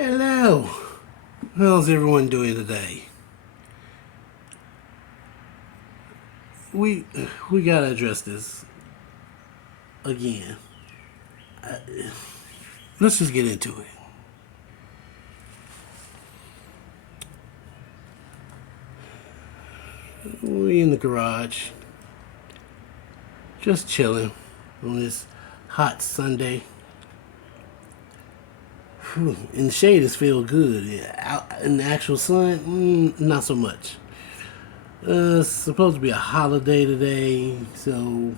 Hello. How's everyone doing today? We we gotta address this again. Let's just get into it. We in the garage, just chilling on this hot Sunday. In the shade, it's feel good. Out in the actual sun, not so much. It's supposed to be a holiday today, so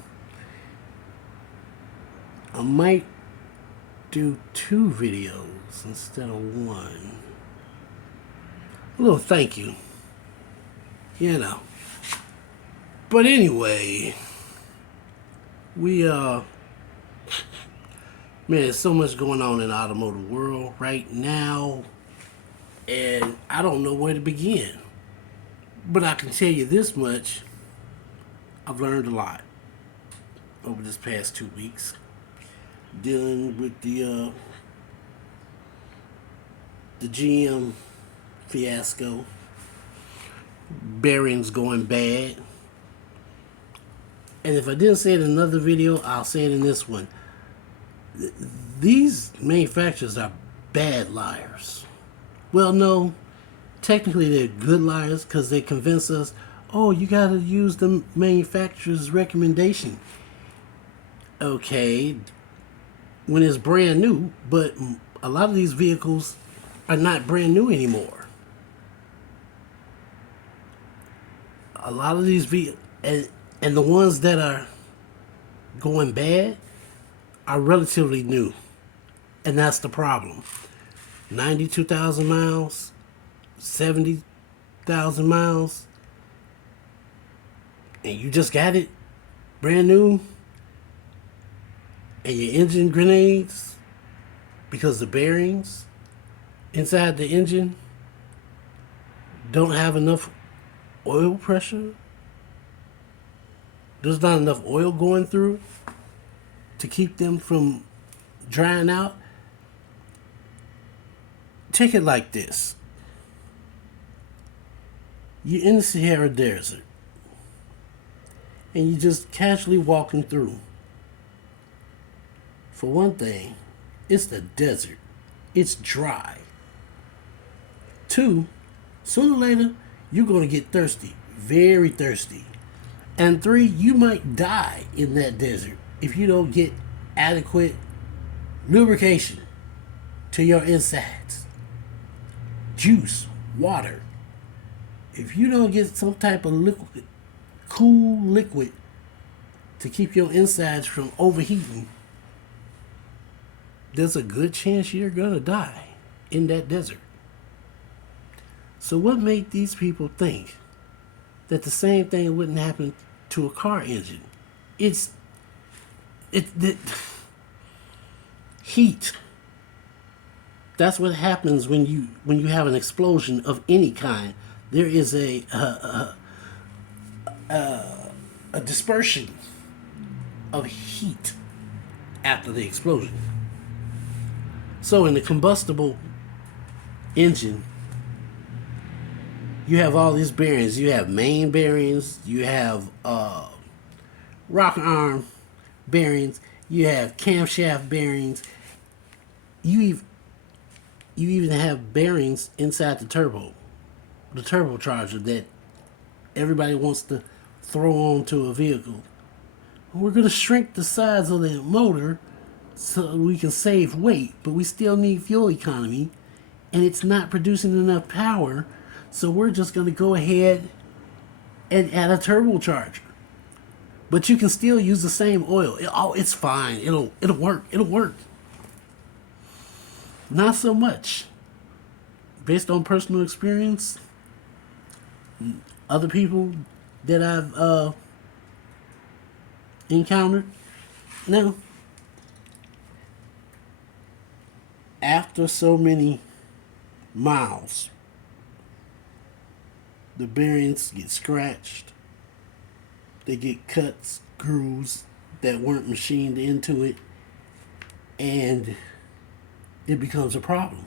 I might do two videos instead of one. A little thank you, you know. But anyway, we man, there's so much going on in the automotive world right now, and I don't know where to begin. But I can tell you this much: I've learned a lot over this past 2 weeks dealing with the GM fiasco, bearings going bad. And if I didn't say it in another video, I'll say it in this one. These manufacturers are bad liars. Well, no, technically they're good liars because they convince us, oh, you got to use the manufacturer's recommendation. Okay, when it's brand new, but a lot of these vehicles are not brand new anymore. A lot of these vehicles, and the ones that are going bad are relatively new. And that's the problem. 92,000 miles, 70,000 miles, and you just got it brand new, and your engine grenades because the bearings inside the engine don't have enough oil pressure. There's not enough oil going through to keep them from drying out. Take it like this. You're in the Sahara Desert and you're just casually walking through. For one thing, it's the desert. It's dry. Two, sooner or later, you're going to get thirsty. Very thirsty. And three, you might die in that desert if you don't get adequate lubrication to your insides. Juice, water. If you don't get some type of liquid, cool liquid to keep your insides from overheating, there's a good chance you're going to die in that desert. So what made these people think that the same thing wouldn't happen to a car engine? It's heat. That's what happens when you have an explosion of any kind. There is a dispersion of heat after the explosion. So in the combustible engine, you have all these bearings. You have main bearings. You have rocker arm bearings. You have camshaft bearings. You even have bearings inside the turbocharger that everybody wants to throw onto a vehicle. We're going to shrink the size of the motor so we can save weight, but we still need fuel economy, and it's not producing enough power. So we're just going to go ahead and add a turbocharger. But you can still use the same oil. It's fine. It'll work. It'll work. Not so much. Based on personal experience, other people that I've encountered, no. After so many miles, the bearings get scratched. They get cuts, grooves that weren't machined into it, and it becomes a problem.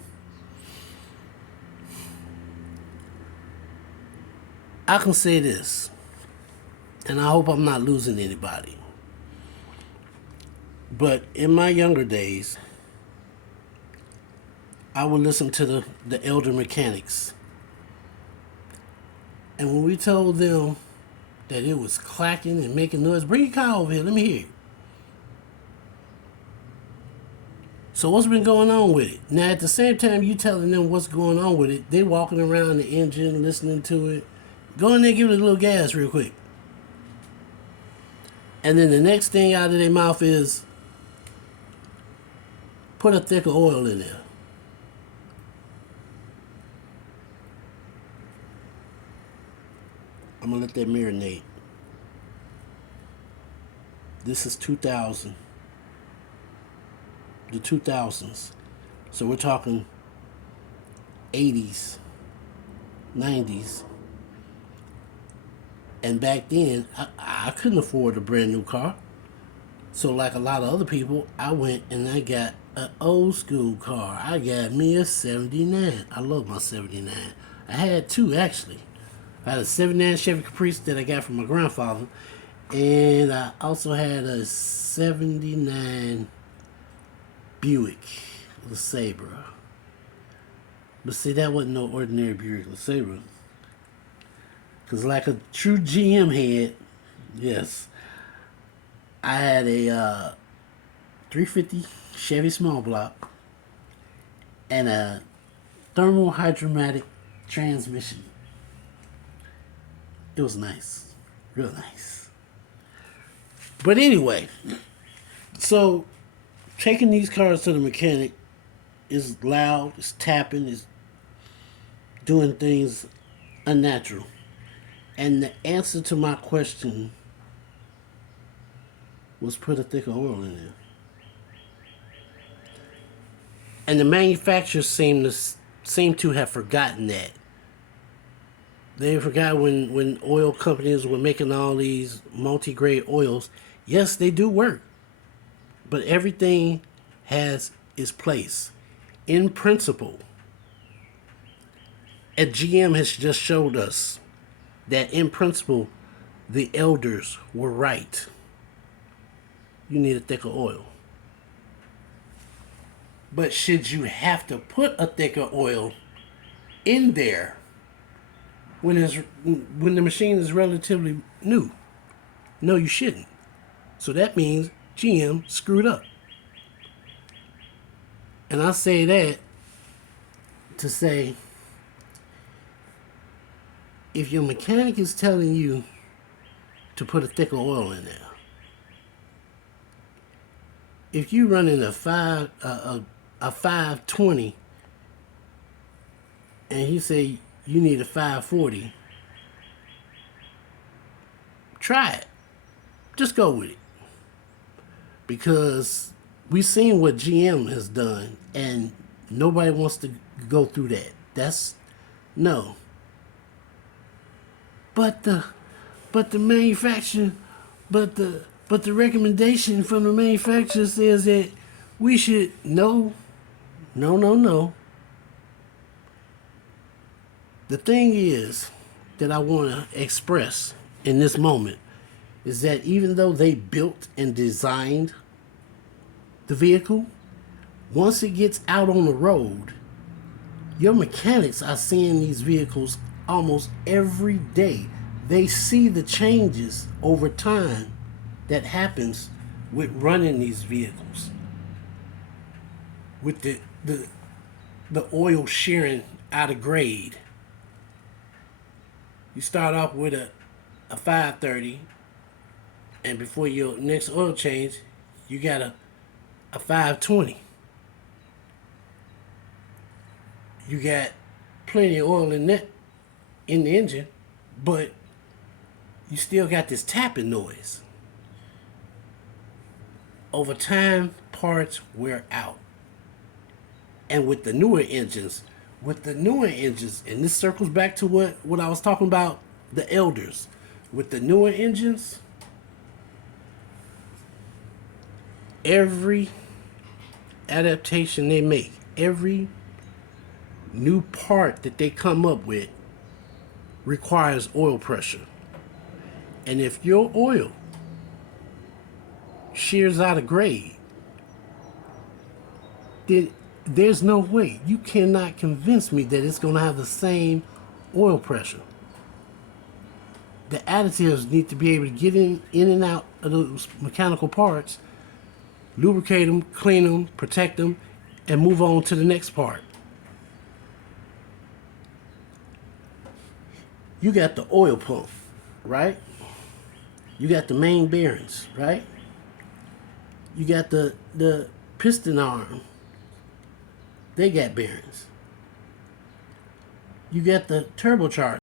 I can say this, and I hope I'm not losing anybody. But in my younger days, I would listen to the elder mechanics. And when we told them that it was clacking and making noise, bring your car over here, let me hear it. So what's been going on with it? Now at the same time you telling them what's going on with it, they walking around the engine, listening to it. Go in there, give it a little gas real quick. And then the next thing out of their mouth is put a thicker oil in there. I'm gonna let that marinate. This is 2000. The 2000s. So we're talking 80s, 90s. And back then, I couldn't afford a brand new car. So like a lot of other people, I went and I got an old school car. I got me a 79. I love my 79. I had two actually. I had a 79 Chevy Caprice that I got from my grandfather. And I also had a 79 Buick LeSabre. But see, that wasn't no ordinary Buick LeSabre. Because like a true GM head, yes, I had a 350 Chevy small block and a thermal hydromatic transmission. It was nice. Real nice. But anyway, so taking these cars to the mechanic is loud, it's tapping, it's doing things unnatural. And the answer to my question was put a thicker oil in there. And the manufacturers seem to have forgotten that. They forgot when oil companies were making all these multi-grade oils. Yes, they do work. But everything has its place. In principle, and GM has just showed us that in principle, the elders were right. You need a thicker oil. But should you have to put a thicker oil in there when the machine is relatively new? No, you shouldn't. So that means GM screwed up. And I say that to say, if your mechanic is telling you to put a thicker oil in there, if you running a 520 and he say you need a 540, try it. Just go with it. Because we've seen what GM has done and nobody wants to go through that. That's no. But the manufacturer, but the recommendation from the manufacturer says that we should no. The thing is that I want to express in this moment is that even though they built and designed the vehicle, once it gets out on the road, your mechanics are seeing these vehicles almost every day. They see the changes over time that happens with running these vehicles, with the oil shearing out of grade. You start off with a 530, and before your next oil change, you got a 520. You got plenty of oil in that in the engine, but you still got this tapping noise. Over time, parts wear out. And with the newer engines, and this circles back to what I was talking about, the elders. With the newer engines, every adaptation they make, every new part that they come up with requires oil pressure. And if your oil shears out of grade, then there's no way. You cannot convince me that it's going to have the same oil pressure. The additives need to be able to get in and out of those mechanical parts, lubricate them, clean them, protect them, and move on to the next part. You got the oil pump, right? You got the main bearings, right? You got the piston arm. They got bearings. You got the turbocharger.